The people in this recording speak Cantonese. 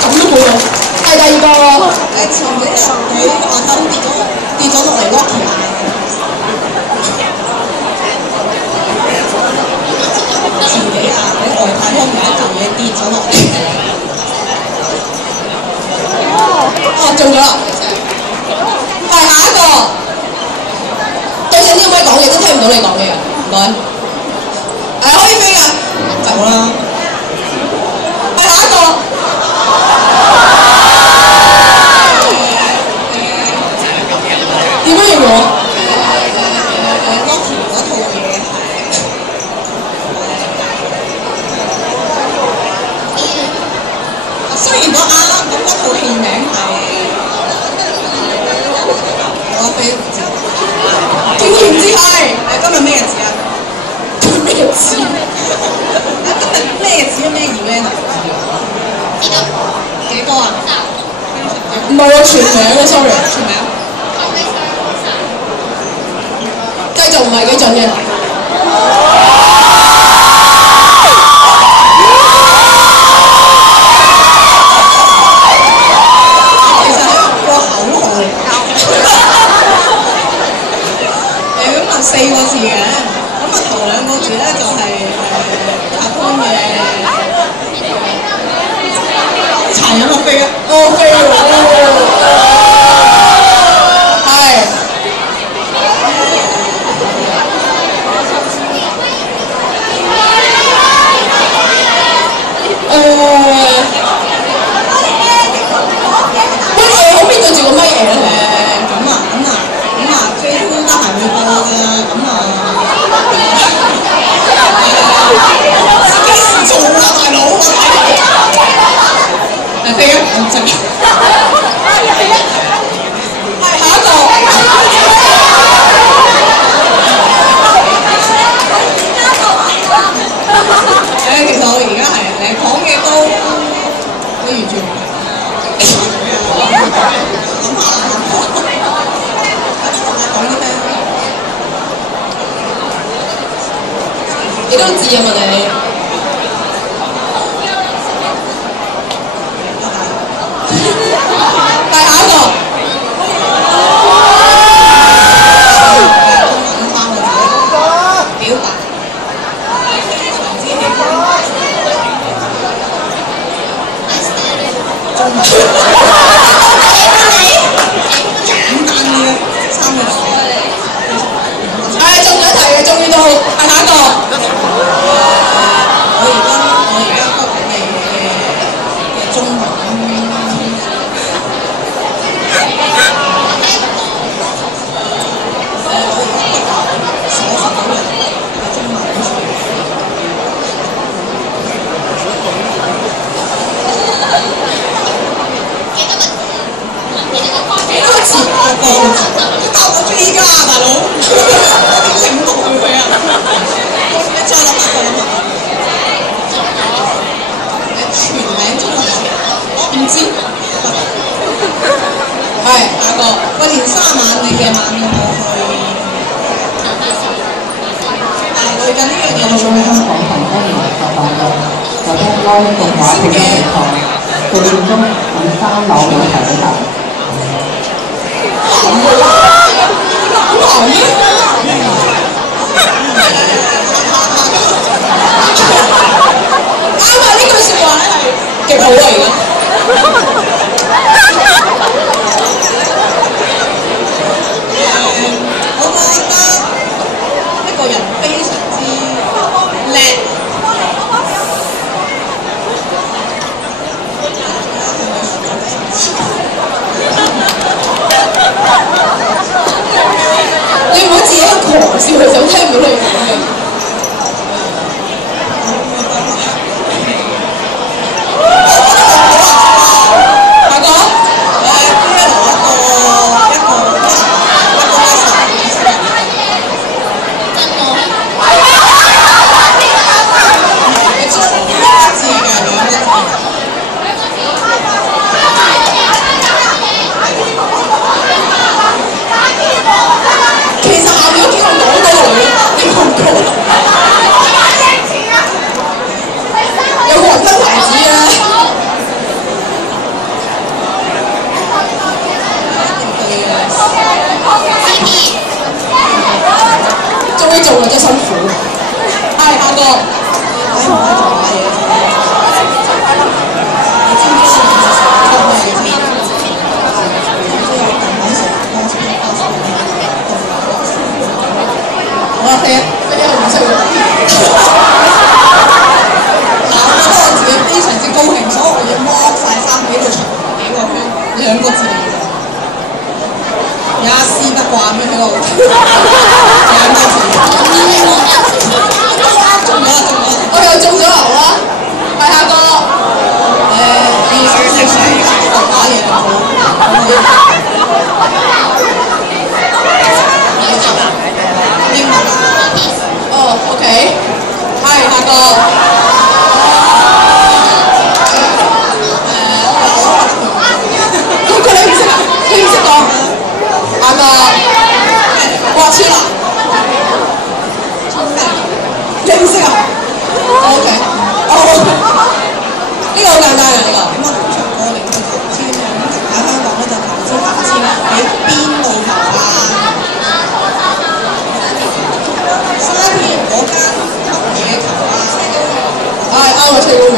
咁都冇用。係第二個喎。前幾日喺亞洲跌咗落嚟 Rocky 啊！前幾日喺外太空有一嚿嘢跌咗落嚟。哦，中咗啦！係下一個。對陣啲可以講嘢，都聽唔到你講嘢啊！唔該。可以飛㗎。走啦。係下一個。點樣形容？Rocky 嗰套嘢係雖然我啱，咁嗰套戲名係我飛唔知，竟然唔知係今日咩日子啊？咩日子？今日咩日子咩 event 啊？幾多啊？唔係我全名啊 ，sorry。全名。繼續唔係幾準嘅。其實係個口號嚟㗎。你咁問4個字嘅，咁啊頭2個字咧就係卡通嘅殘忍樂飛啊！哦，飛喎。乜嘢好面對住個咪嘢咧？飛都得閒會播㗎，幾時做啊，大佬？飛啊！唔正。係下一個。其實我而家係講嘅都完全唔幾多字啊？問你。係下一個。表達。中文。簡單嘅3個字。中咗題嘅，終於到係下一個。我而家讀嘅中文。幾多個字？答我飛㗎，大佬！點整到佢啊？你再諗下，全名中文我唔知。係下一個。喂，年3晚你夜晚有冇去？最近呢樣嘢喺香港恒安聯合辦嘅就應該動畫片嘅比賽，佢最終以3樓攞提名。好嘅。啱啊！呢句説話咧係極好嚟嘅。我覺得一個人非常之叻。你唔好自己喺度狂笑，佢就聽唔到你講嘅。我覺得個，睇唔睇做下嘢啫？你知唔知我平時食啲咩嘅先？即係近排食多啲花生米，我話聽，乜嘢唔識喎？嗱，我覺得我自己非常之高興，所以我要剝晒衫喺度巡幾個圈，2個字嚟嘅，一絲不掛咁喺度，2個字。中咗啦，中咗啦！我又中咗啦，好啦，係下個。你想食水打嘢就好。英文啊？哦，OK，係下個。嗰個你唔識啊？你唔識講？下個。哇！超難。你唔識啊 ？OK，哦，呢個好簡單嘅呢個。點解通常我哋去投資咁樣喺香港咧就投資發展喺邊度投啊？沙田嗰間乜嘢球啊？係啱我吹高面。